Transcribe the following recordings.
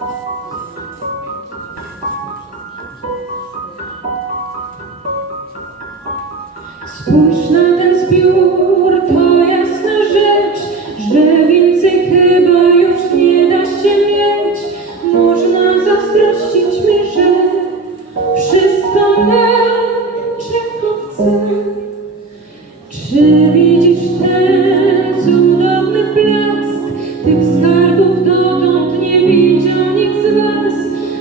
Spójrz na ten zbiór.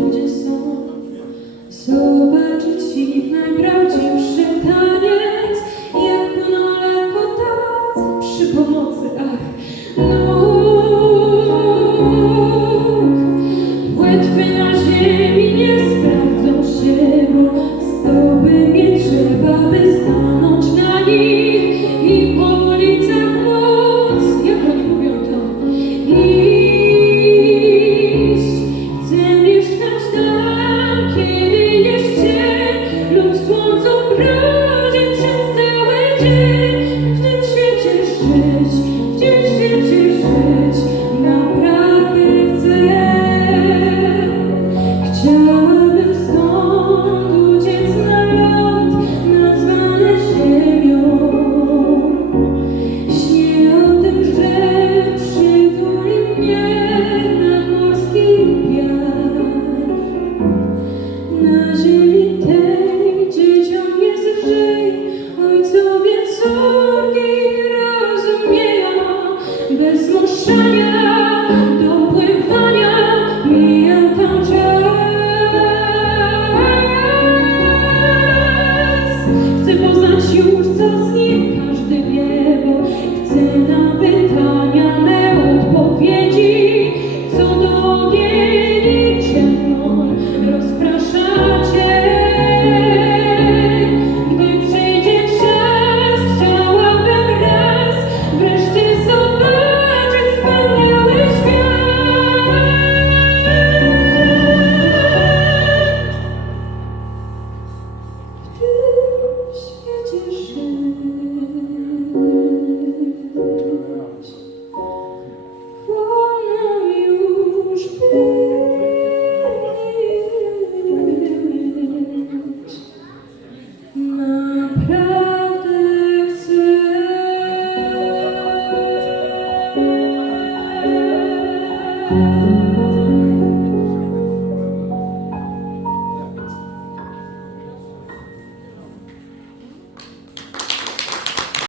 ludzie są. Zobaczyć ich najprawdziwszy taniec. Jak płynął kota przy pomocy, ach, nóg. Płetwy na ziemi nie sprawdzą się, bo stopy nie trzeba, by stanąć na nich. I po ulicach noc, jak oni mówią to Jesus.